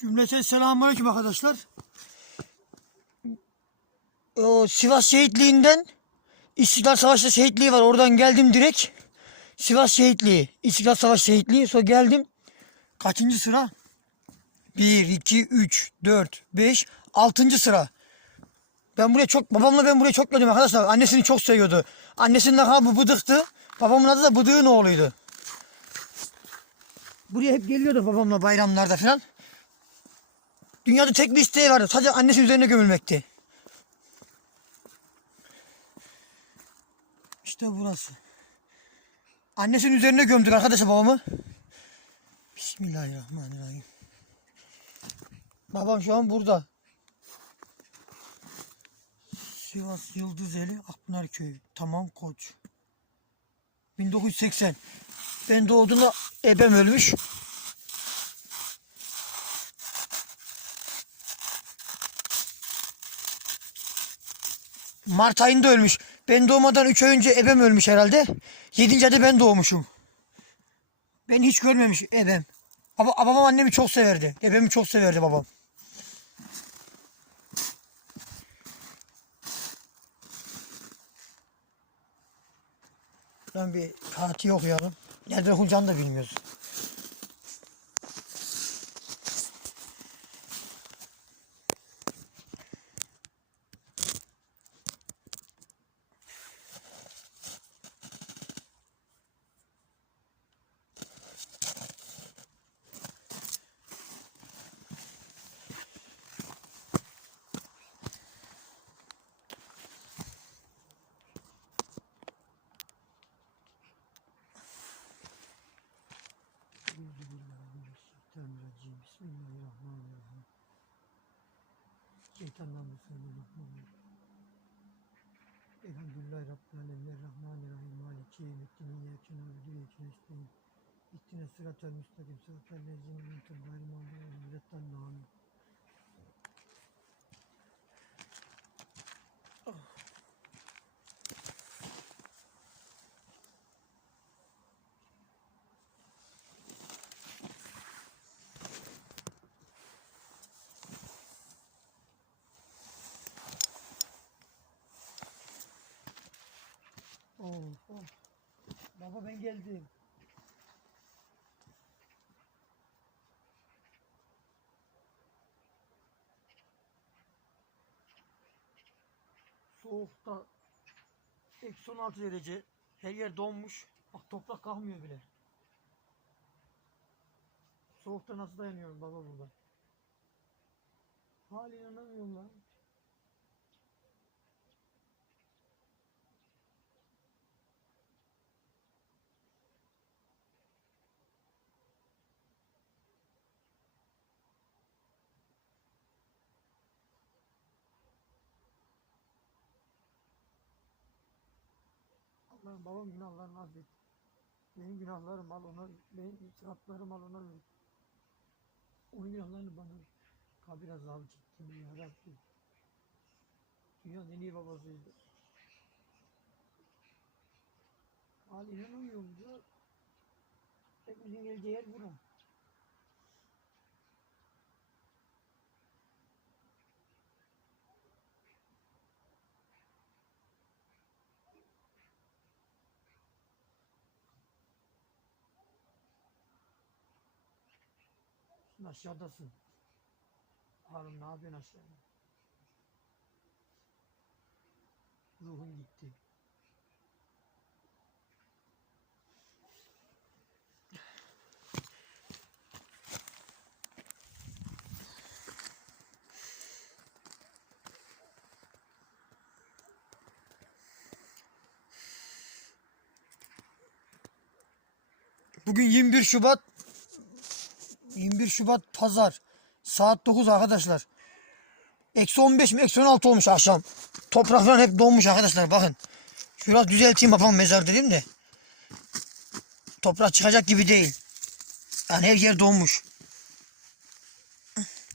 Cümleten selamünaleyküm arkadaşlar. O Sivas şehitliğinden İstiklal Savaşı şehitliği var. Oradan geldim direkt. Sivas şehitliği. İstiklal Savaşı şehitliği. Sonra geldim. Kaçıncı sıra? 1, 2, 3, 4, 5, 6. sıra. Ben buraya çok, babamla ben buraya çok geldim arkadaşlar. Annesini çok seviyordu. Annesinin lakabı Bıdık'tı. Babamın adı da Bıdık'ın oğluydu. Buraya hep geliyordu babamla bayramlarda falan. Dünyada tek bir isteği vardı. Sadece annesi üzerine gömülmekti. İşte burası. Annesinin üzerine gömdük arkadaşlar babamı. Bismillahirrahmanirrahim. Babam şu an burada. Sivas Yıldızeli Akpınar Köyü. Tamam koç. 1980. Ben doğduğumda ebem ölmüş. Mart ayında ölmüş. Ben doğmadan 3 ay önce ebem ölmüş herhalde. 7. ayda ben doğmuşum. Ben hiç görmemiş ebem. Ama babam annemi çok severdi. Ebemi çok severdi babam. Ben bir Fatih okuyalım. Nerede okuyacağını da bilmiyoruz. Euzubillahimineşşeytanirracim. Bismillahirrahmanirrahim. Şeytandan Bismillahirrahmanirrahim. Elhamdülillahi Rabbil Alemin. Errahmanirrahim. Maliki yevmiddin. İyyâke na'budu ve iyyâke nestaîn. İhdine sıratal müstakim. Sıratal lezîne en'amte gayril mağdûbi aleyhim Oh, oh. Baba ben geldim. Soğukta eksi 16 derece. Her yer donmuş. Bak toprak kalkmıyor bile. Soğukta nasıl dayanıyorum baba burada? Hala inanamıyorum lan. Allah'ım babam günahlarını affet. Benim günahlarım al ona, benim itiratlarım al ona ver. Onun günahlarını bana kabir azabı çektim ya Rabbi. Dünyanın en iyi babasıydı. Haliyle uyuyorum diyor. Hepimizin geleceği yer bura. Aşağıdasın. Harun ne yapıyorsun aşağıda? Ruhun gitti. Bugün 21 Şubat 21 Şubat Pazar. Saat 9 arkadaşlar. Eksi 15 mi eksi 16 olmuş akşam. Toprak falan hep donmuş arkadaşlar bakın. Şurası düzelteyim babam mezar dedim de. Toprak çıkacak gibi değil. Yani her yer donmuş.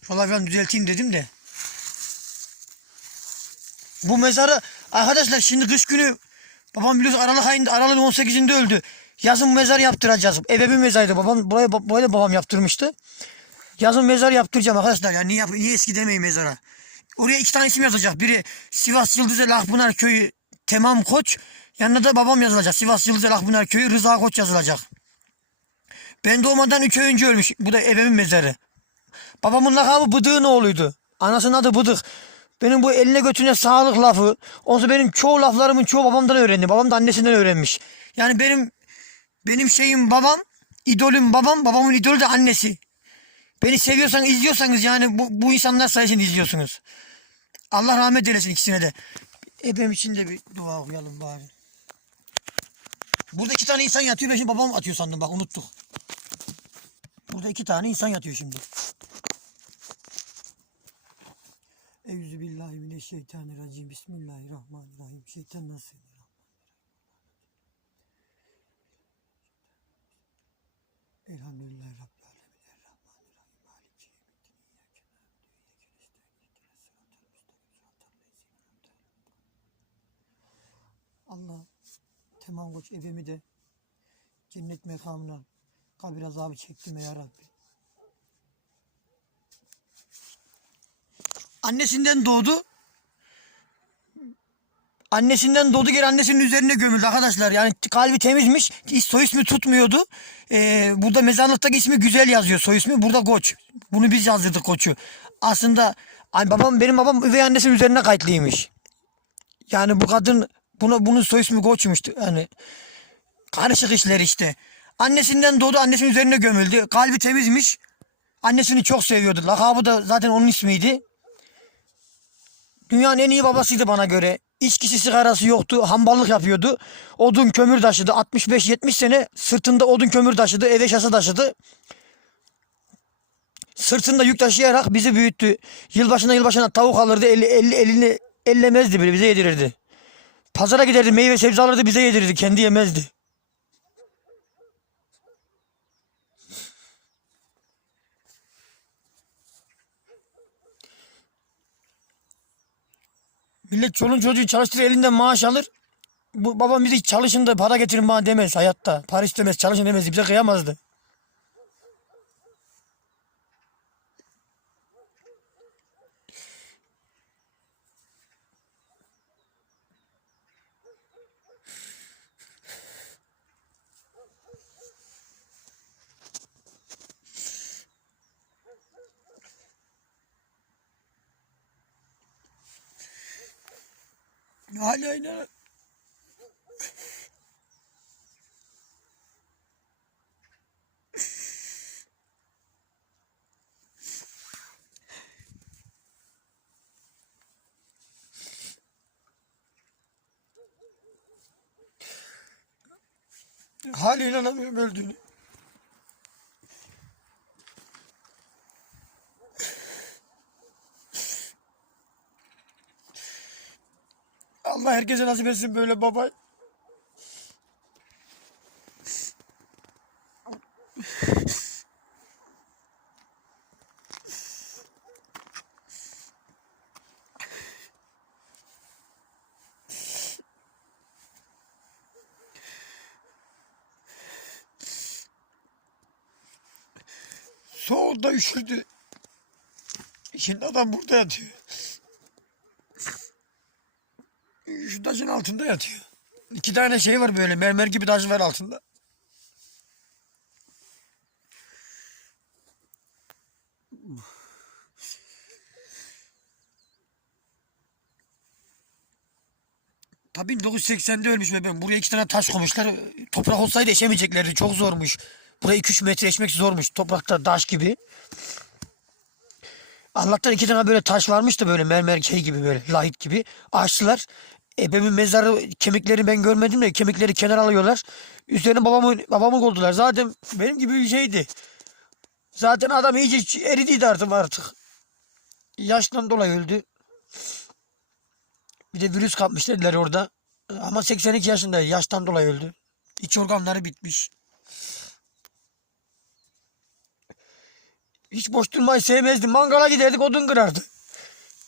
Şuraları falan düzelteyim dedim de. Bu mezarı arkadaşlar şimdi kış günü babam biliyorsun Aralık ayında Aralık 18'inde öldü. Yazın mezar yaptıracağız. Ebemin mezarıydı. Babam buraya buraya babam yaptırmıştı. Yazın mezar yaptıracağım arkadaşlar. Yani niye, yap niye eski demeyin mezara. Oraya iki tane isim yazacak. Biri Sivas Yıldızı Lahpınar Köyü Temam Koç. Yanına da babam yazılacak. Sivas Yıldızı Lahpınar Köyü Rıza Koç yazılacak. Ben doğmadan üç ay önce ölmüş. Bu da evimin mezarı. Babamın lakabı Bıdık'ın oğluydu. Anasının adı Bıdık. Benim bu eline götüne sağlık lafı. Sonra benim çoğu laflarımın çoğu babamdan öğrendi. Babam da annesinden öğrenmiş. Yani benim benim şeyim babam, idolüm babam, babamın idolü de annesi. Beni seviyorsanız, izliyorsanız yani bu, bu insanlar sayesinde izliyorsunuz. Allah rahmet eylesin ikisine de. Ebem için de bir dua okuyalım bari. Burada iki tane insan yatıyor. Ben şimdi babam atıyor sandım bak unuttuk. Burada iki tane insan yatıyor şimdi. Euzubillahimineşşeytanirracim. Bismillahirrahmanirrahim. Şeytan nasıl? Elhamdülillahi Rabbil Alemin. Errahmanirrahim. Maliki yevmiddin. İyyâke na'budu ve iyyâke nestaîn. İhdina sıratal müstakîm. Sıratal lezîne en'amte Allah Temam Koç evimi de cennet mekamına kabir azabı çektirme ya Rabbi. Annesinden doğdu. Annesinden doğdu geri annesinin üzerine gömüldü arkadaşlar. Yani kalbi temizmiş. Soy ismi tutmuyordu. Ee, burada mezarlıktaki ismi güzel yazıyor soy ismi. Burada Koç. Bunu biz yazdırdık Koç'u. Aslında babam benim babam üvey annesinin üzerine kayıtlıymış. Yani bu kadın buna bunun soy ismi Koç'muş. Yani karışık işler işte. Annesinden doğdu annesinin üzerine gömüldü. Kalbi temizmiş. Annesini çok seviyordu. Lakabı da zaten onun ismiydi. Dünyanın en iyi babasıydı bana göre. İçkisi sigarası yoktu. Hamballık yapıyordu. Odun kömür taşıdı. 65-70 sene sırtında odun kömür taşıdı. Eve şası taşıdı. Sırtında yük taşıyarak bizi büyüttü. Yılbaşına yılbaşına tavuk alırdı. Eli, eli, elini ellemezdi bile bize yedirirdi. Pazara giderdi meyve sebze alırdı bize yedirirdi. Kendi yemezdi. Millet çolun çocuğu çalıştırır elinden maaş alır. Bu babam bize hiç çalışın da para getirin bana demez hayatta. Para istemez çalışın demez. Bize kıyamazdı. Hala inan. Hala inanamıyorum öldüğünü. Allah herkese nasip etsin böyle baba. Soğukta üşüdü. Şimdi adam burada yatıyor. Şu taşın altında yatıyor. İki tane şey var böyle mermer gibi taş var altında. Tabii 1980'de ölmüş ve ben buraya iki tane taş koymuşlar. Toprak olsaydı eşemeyeceklerdi. Çok zormuş. Buraya 2-3 metre eşmek zormuş. Toprakta taş gibi. Allah'tan iki tane böyle taş varmış da böyle mermer şey gibi böyle lahit gibi. Açtılar. Ebemin mezarı kemikleri ben görmedim de kemikleri kenar alıyorlar. Üzerine babamı babamı koydular. Zaten benim gibi bir şeydi. Zaten adam iyice eridiydi artık artık. Yaştan dolayı öldü. Bir de virüs kapmış dediler orada. Ama 82 yaşında yaştan dolayı öldü. İç organları bitmiş. Hiç boş durmayı sevmezdi. Mangala giderdik odun kırardı.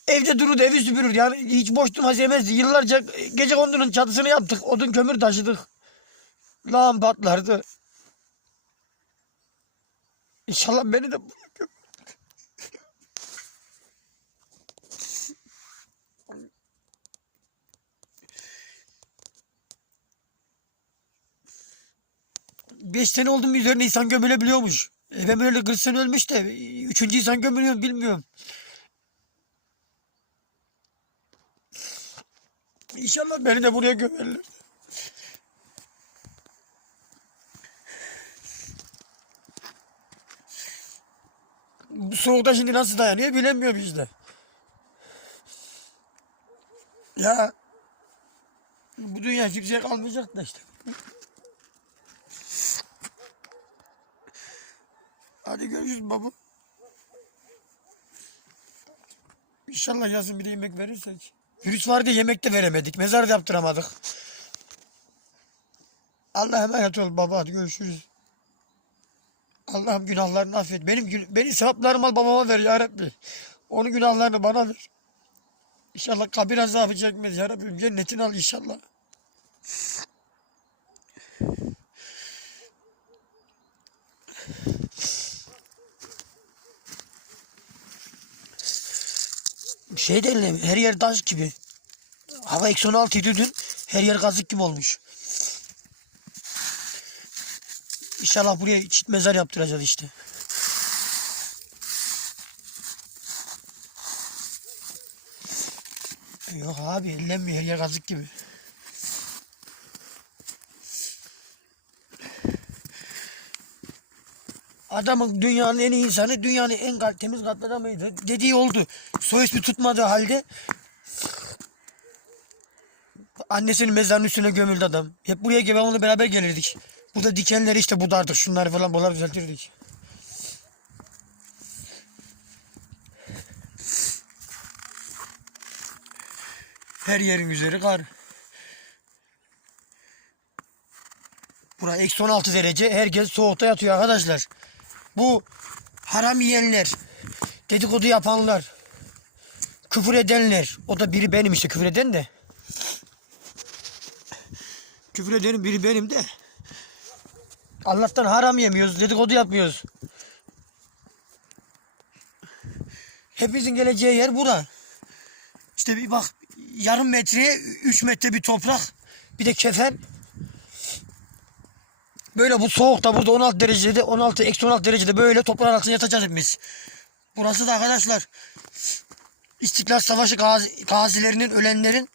Evde dururdu, evi süpürürdü. Yani hiç boş durmaz yemezdi. Yıllarca gece kondunun çatısını yaptık. Odun kömür taşıdık. Lağım patlardı. İnşallah beni de bırakır. Beş sene oldu üzerine insan gömülebiliyormuş. E ben böyle 40 sene ölmüş de üçüncü insan gömülüyor bilmiyorum. İnşallah beni de buraya gömerler. Bu soğukta şimdi nasıl dayanıyor bilemiyorum işte. Ya bu dünya kimseye kalmayacak da işte. Hadi görüşürüz baba. İnşallah yazın bir de yemek verirsek. Virüs vardı yemek de veremedik. Mezar da yaptıramadık. Allah'a emanet ol baba. Hadi görüşürüz. Allah'ım günahlarını affet. Benim gün, benim sevaplarımı al babama ver ya Rabbi. Onun günahlarını bana ver. İnşallah kabir azabı çekmez ya Rabbim. Cennetini al inşallah. Şey değil her yer taş gibi. Hava eksi 16 idi dün. Her yer kazık gibi olmuş. İnşallah buraya çit mezar yaptıracağız işte. Yok abi ellenmiyor her yer kazık gibi. Adamın dünyanın en iyi insanı, dünyanın en kal- temiz kalpli adamıydı. Dediği oldu. Soy ismi tutmadığı halde annesinin mezarının üstüne gömüldü adam. Hep buraya gibi onunla beraber gelirdik. Burada dikenleri işte budardık. Şunları falan buralar düzeltirdik. Her yerin üzeri kar. Bura eksi 16 derece. Herkes soğukta yatıyor arkadaşlar. Bu haram yiyenler, dedikodu yapanlar, küfür edenler. O da biri benim işte küfür eden de. Küfür edenin biri benim de. Allah'tan haram yemiyoruz, dedikodu yapmıyoruz. Hepimizin geleceği yer bura. İşte bir bak yarım metreye 3 metre bir toprak bir de kefen. Böyle bu soğukta burada 16 derecede 16 eksi 16 derecede böyle toprağın altında yatacağız hepimiz. Burası da arkadaşlar İstiklal Savaşı gazi, gazilerinin ölenlerin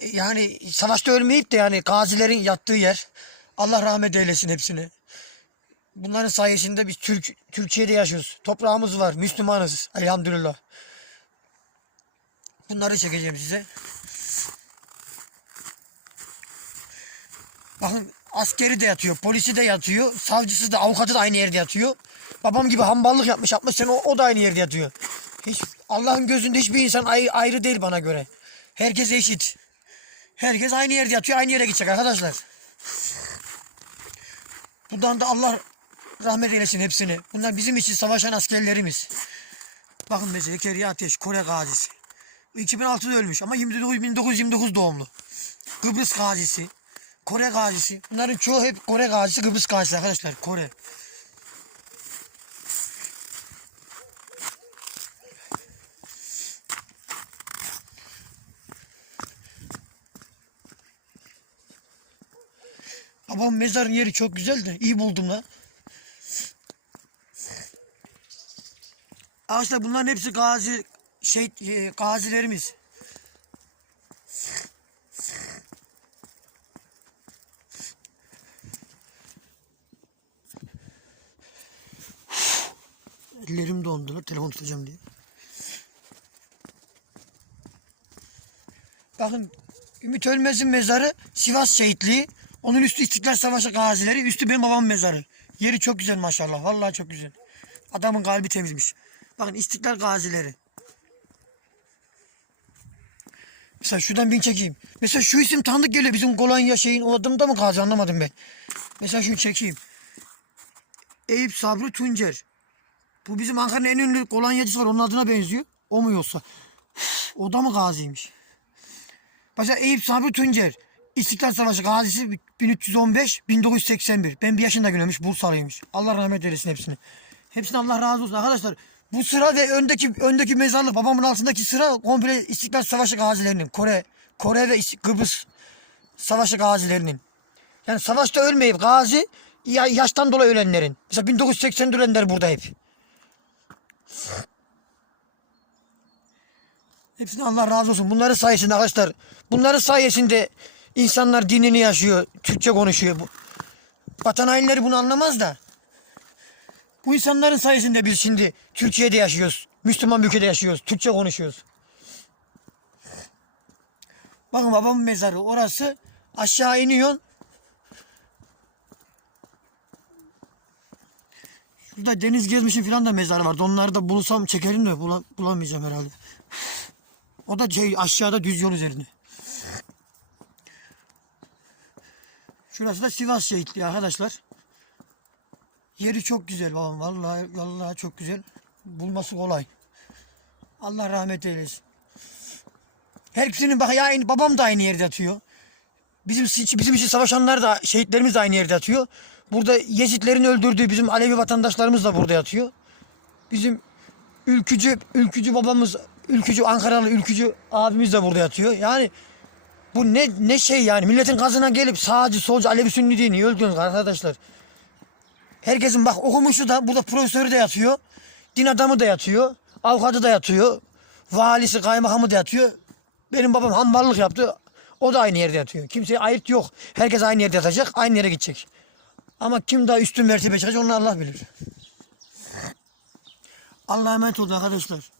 e, yani savaşta ölmeyip de yani gazilerin yattığı yer. Allah rahmet eylesin hepsini. Bunların sayesinde biz Türk Türkiye'de yaşıyoruz. Toprağımız var. Müslümanız. Elhamdülillah. Bunları çekeceğim size. Bakın askeri de yatıyor, polisi de yatıyor, savcısı da avukatı da aynı yerde yatıyor. Babam gibi hamballık yapmış, yapmış sen o, o da aynı yerde yatıyor. Hiç Allah'ın gözünde hiçbir insan ayrı, ayrı değil bana göre. Herkes eşit. Herkes aynı yerde yatıyor, aynı yere gidecek arkadaşlar. Buradan da Allah rahmet eylesin hepsini. Bunlar bizim için savaşan askerlerimiz. Bakın mesela Zekeriya Ateş, Kore gazisi. 2006'da ölmüş ama 29, 1929 doğumlu. Kıbrıs gazisi. Kore gazisi. Bunların çoğu hep Kore gazisi, Kıbrıs gazisi arkadaşlar. Kore. Babam mezarın yeri çok güzel de iyi buldum lan. Arkadaşlar bunların hepsi gazi şey e, gazilerimiz. Ellerim dondu telefon tutacağım diye. Bakın Ümit Ölmez'in mezarı Sivas şehitliği. Onun üstü İstiklal Savaşı gazileri. Üstü benim babamın mezarı. Yeri çok güzel maşallah. Vallahi çok güzel. Adamın kalbi temizmiş. Bakın İstiklal gazileri. Mesela şuradan bin çekeyim. Mesela şu isim tanıdık geliyor. Bizim Kolonya şeyin o mı gazi anlamadım ben. Mesela şunu çekeyim. Eyüp Sabri Tuncer. Bu bizim Ankara'nın en ünlü kolonyacısı var. Onun adına benziyor. O mu yoksa? O da mı gaziymiş? Mesela Eyüp Sabri Tuncer. İstiklal Savaşı gazisi 1315-1981. Ben bir yaşında günüymüş. Bursalıymış. Allah rahmet eylesin hepsini. Hepsine Allah razı olsun arkadaşlar. Bu sıra ve öndeki öndeki mezarlık babamın altındaki sıra komple İstiklal Savaşı gazilerinin. Kore, Kore ve Kıbrıs Savaşı gazilerinin. Yani savaşta ölmeyip gazi Ya, yaştan dolayı ölenlerin. Mesela 1980'de ölenler burada hep. Hepsine Allah razı olsun. Bunların sayesinde arkadaşlar. Bunların sayesinde insanlar dinini yaşıyor. Türkçe konuşuyor. Bu. Vatan hainleri bunu anlamaz da. Bu insanların sayesinde biz şimdi Türkiye'de yaşıyoruz. Müslüman ülkede yaşıyoruz. Türkçe konuşuyoruz. Bakın babamın mezarı orası. Aşağı iniyorsun. Şurada deniz gezmişin falan da mezarı vardı. Onları da bulsam çekerim de bula- bulamayacağım herhalde. O da şey aşağıda düz yol üzerinde. Şurası da Sivas şehitliği arkadaşlar. Yeri çok güzel babam. Vallahi vallahi çok güzel. Bulması kolay. Allah rahmet eylesin. Hepsinin bak ya babam da aynı yerde yatıyor. Bizim bizim için savaşanlar da şehitlerimiz de aynı yerde yatıyor. Burada Yezidlerin öldürdüğü bizim Alevi vatandaşlarımız da burada yatıyor. Bizim ülkücü ülkücü babamız, ülkücü Ankaralı ülkücü abimiz de burada yatıyor. Yani bu ne ne şey yani milletin gazına gelip sağcı solcu Alevi Sünni diye niye öldürüyorsunuz arkadaşlar? Herkesin bak okumuşu da burada profesörü de yatıyor. Din adamı da yatıyor. Avukatı da yatıyor. Valisi, kaymakamı da yatıyor. Benim babam hamballık yaptı. O da aynı yerde yatıyor. Kimseye ayırt yok. Herkes aynı yerde yatacak, aynı yere gidecek. Ama kim daha üstün mertebe çıkacak onu Allah bilir. Allah'a emanet olun arkadaşlar.